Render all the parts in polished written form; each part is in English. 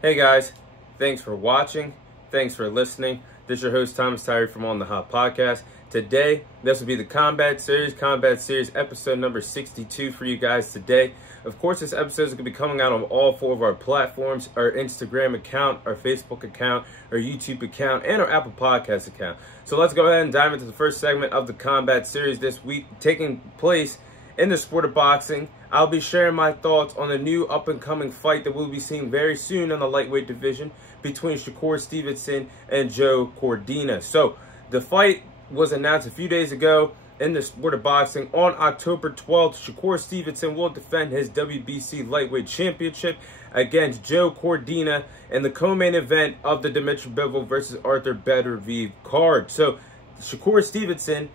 Hey guys, thanks for watching. Thanks for listening. This is your host Thomas Tyree from On the Hot Podcast. Today, this will be the Combat Series episode number 62 for you guys today. Of course, this episode is going to be coming out on all four of our platforms: our Instagram account, our Facebook account, our YouTube account, and our Apple Podcast account. So let's go ahead and dive into the first segment of the Combat Series this week, taking place in the sport of boxing. I'll be sharing my thoughts on the new up-and-coming fight that we'll be seeing very soon in the lightweight division between Shakur Stevenson and Joe Cordina. So, the fight was announced a few days ago in the sport of boxing. On October 12th, Shakur Stevenson will defend his WBC lightweight championship against Joe Cordina in the co-main event of the Dimitri Bivol versus Arthur Beterbiev card. So, Shakur Stevenson,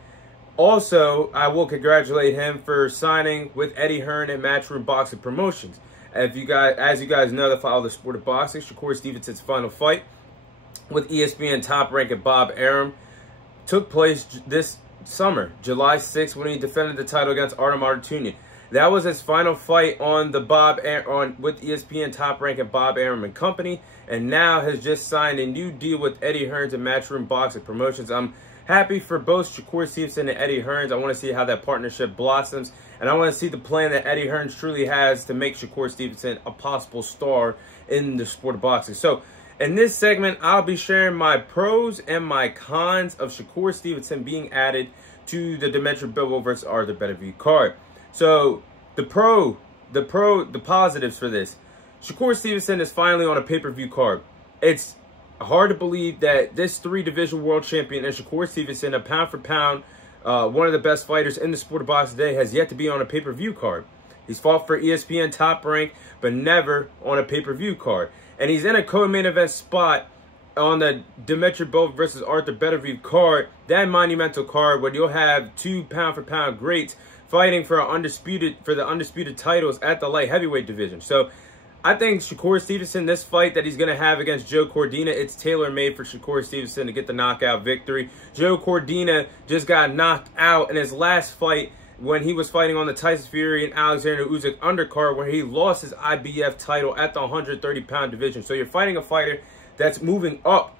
also, I will congratulate him for signing with Eddie Hearn and Matchroom Boxing Promotions. As you guys know that follow the sport of boxing, Shakur Stevenson's final fight with ESPN top ranker Bob Arum took place this summer, July 6th, when he defended the title against Artem Artunia. That was his final fight on the with ESPN top ranker Bob Arum and Company, and now has just signed a new deal with Eddie Hearns and Matchroom Boxing Promotions. I'm happy for both Shakur Stevenson and Eddie Hearns. I want to see how that partnership blossoms, and I want to see the plan that Eddie Hearns truly has to make Shakur Stevenson a possible star in the sport of boxing. So, in this segment, I'll be sharing my pros and my cons of Shakur Stevenson being added to the Dimitri Bivol versus Arthur Beterbiev card. So, the positives for this: Shakur Stevenson is finally on a pay-per-view card. It's hard to believe that this three-division world champion and Shakur Stevenson, a pound for pound, one of the best fighters in the sport of boxing today, has yet to be on a pay-per-view card. He's fought for ESPN top rank, but never on a pay-per-view card. And he's in a co-main event spot on the Dimitri Bivol versus Arthur Beterbiev card, that monumental card where you'll have two pound for pound greats fighting for the undisputed titles at the light heavyweight division. So I think Shakur Stevenson, this fight that he's going to have against Joe Cordina, it's tailor-made for Shakur Stevenson to get the knockout victory. Joe Cordina just got knocked out in his last fight when he was fighting on the Tyson Fury and Alexander Usyk undercard, where he lost his IBF title at the 130-pound division. So you're fighting a fighter that's moving up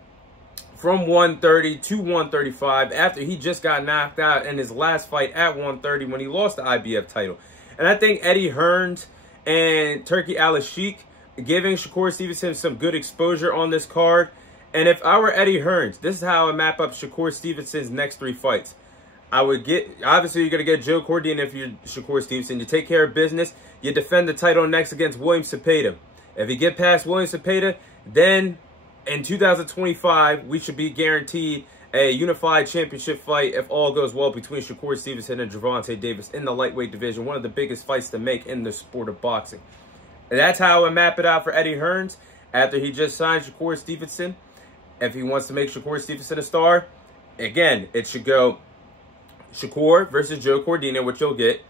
from 130 to 135 after he just got knocked out in his last fight at 130 when he lost the IBF title. And I think Eddie Hearns and Turki Al-Sheikh giving Shakur Stevenson some good exposure on this card. And if I were Eddie Hearns, this is how I map up Shakur Stevenson's next three fights. I would obviously you're going to get Joe Cordina if you're Shakur Stevenson. You take care of business. You defend the title next against William Zepeda. If you get past William Zepeda, then in 2025, we should be guaranteed a unified championship fight if all goes well between Shakur Stevenson and Gervonta Davis in the lightweight division, one of the biggest fights to make in the sport of boxing. And that's how I map it out for Eddie Hearns after he just signed Shakur Stevenson. If he wants to make Shakur Stevenson a star, again, it should go Shakur versus Joe Cordina, which you'll get.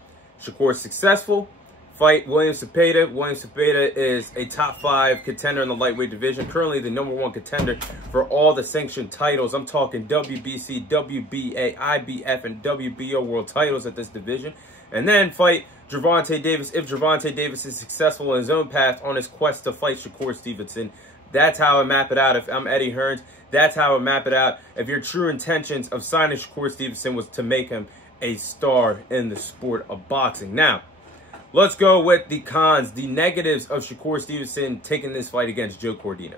Shakur successful, fight William Zepeda. William Zepeda is a top 5 contender in the lightweight division, currently the #1 contender for all the sanctioned titles. I'm talking WBC, WBA, IBF, and WBO world titles at this division. And then fight Gervonta Davis if Gervonta Davis is successful in his own path on his quest to fight Shakur Stevenson. That's how I map it out if I'm Eddie Hearns. That's how I map it out if your true intentions of signing Shakur Stevenson was to make him a star in the sport of boxing. Now, let's go with the cons, the negatives of Shakur Stevenson taking this fight against Joe Cordina.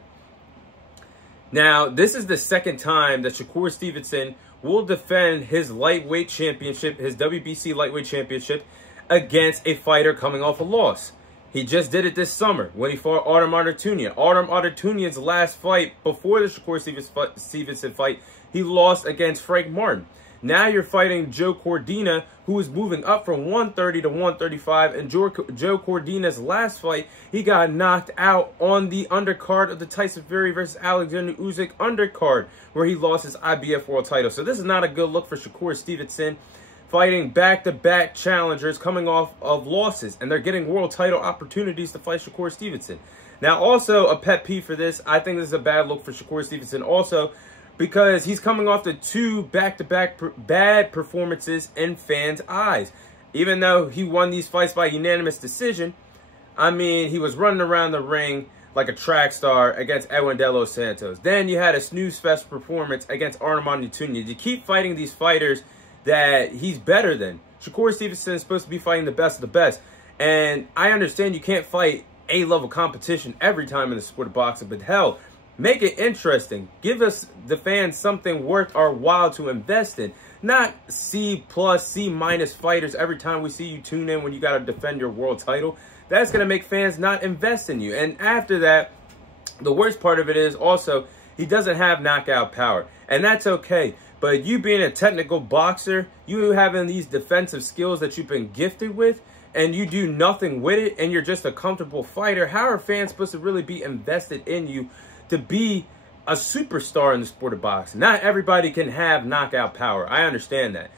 Now, this is the second time that Shakur Stevenson will defend his lightweight championship, his WBC lightweight championship, against a fighter coming off a loss. He just did it this summer when he fought Artem Artunia. Artem Artunia's last fight before the Shakur Stevenson fight, he lost against Frank Martin. Now you're fighting Joe Cordina, who is moving up from 130 to 135. And Joe Cordina's last fight, he got knocked out on the undercard of the Tyson Fury versus Alexander Usyk undercard, where he lost his IBF world title. So this is not a good look for Shakur Stevenson, fighting back-to-back challengers coming off of losses, and they're getting world title opportunities to fight Shakur Stevenson. Now, also a pet peeve for this, I think this is a bad look for Shakur Stevenson also, because he's coming off the two back-to-back bad performances in fans' eyes. Even though he won these fights by unanimous decision, I mean, he was running around the ring like a track star against Edwin De Los Santos. Then you had a snooze fest performance against Armando Tunya. You keep fighting these fighters that he's better than. Shakur Stevenson is supposed to be fighting the best of the best. And I understand you can't fight A-level competition every time in the sport of boxing, but hell, make it interesting. Give us, the fans, something worth our while to invest in. Not C+, C- fighters every time we see you tune in when you got to defend your world title. That's going to make fans not invest in you. And after that, the worst part of it is also, he doesn't have knockout power. And that's okay. But you being a technical boxer, you having these defensive skills that you've been gifted with, and you do nothing with it, and you're just a comfortable fighter, how are fans supposed to really be invested in you to be a superstar in the sport of boxing? Not everybody can have knockout power. I understand that.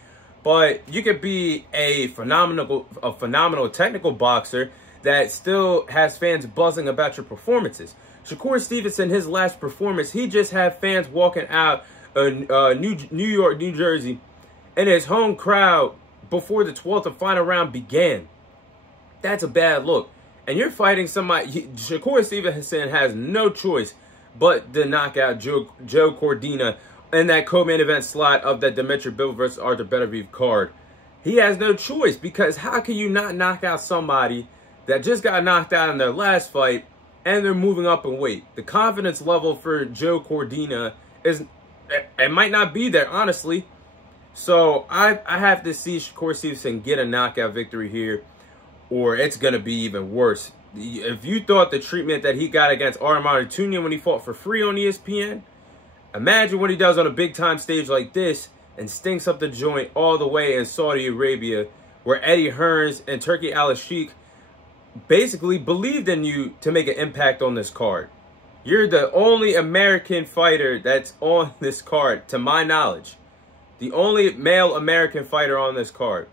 But you could be a phenomenal technical boxer that still has fans buzzing about your performances. Shakur Stevenson, his last performance, he just had fans walking out New York, New Jersey, and his home crowd before the 12th and final round began. That's a bad look. And you're fighting somebody. Shakur Stevenson has no choice but to knock out Joe Cordina in that co-main event slot of that Dimitri Bivol versus Arthur Beterbiev card. He has no choice, because how can you not knock out somebody that just got knocked out in their last fight and they're moving up in weight? The confidence level for Joe Cordina is, it might not be there, honestly. So I have to see Shakur Stevenson get a knockout victory here, or it's going to be even worse. If you thought the treatment that he got against Armando Tunya when he fought for free on ESPN, imagine what he does on a big-time stage like this and stinks up the joint all the way in Saudi Arabia, where Eddie Hearns and Turki Al-Sheikh basically believed in you to make an impact on this card. You're the only American fighter that's on this card, to my knowledge. The only male American fighter on this card.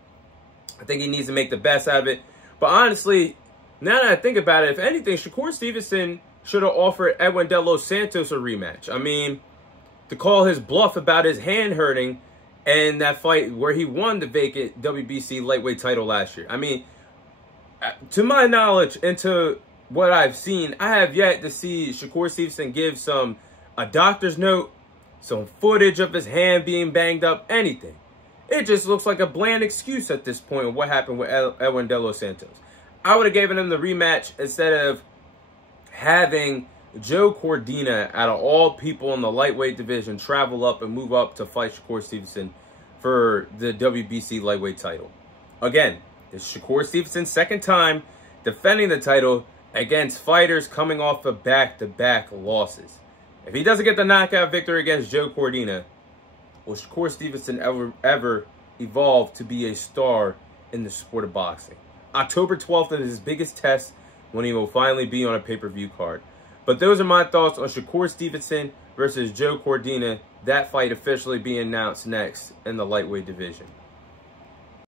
I think he needs to make the best out of it. But honestly, now that I think about it, if anything, Shakur Stevenson should have offered Edwin De Los Santos a rematch. I mean, to call his bluff about his hand hurting and that fight where he won the vacant WBC lightweight title last year. I mean, to my knowledge and to what I've seen, I have yet to see Shakur Stevenson give a doctor's note, some footage of his hand being banged up, anything. It just looks like a bland excuse at this point of what happened with Edwin De Los Santos. I would have given him the rematch instead of having Joe Cordina, out of all people in the lightweight division, travel up and move up to fight Shakur Stevenson for the WBC lightweight title. Again, it's Shakur Stevenson's second time defending the title against fighters coming off of back-to-back losses. If he doesn't get the knockout victory against Joe Cordina, will Shakur Stevenson ever evolve to be a star in the sport of boxing? October 12th is his biggest test, when he will finally be on a pay-per-view card. But those are my thoughts on Shakur Stevenson versus Joe Cordina. That fight officially being announced next in the lightweight division.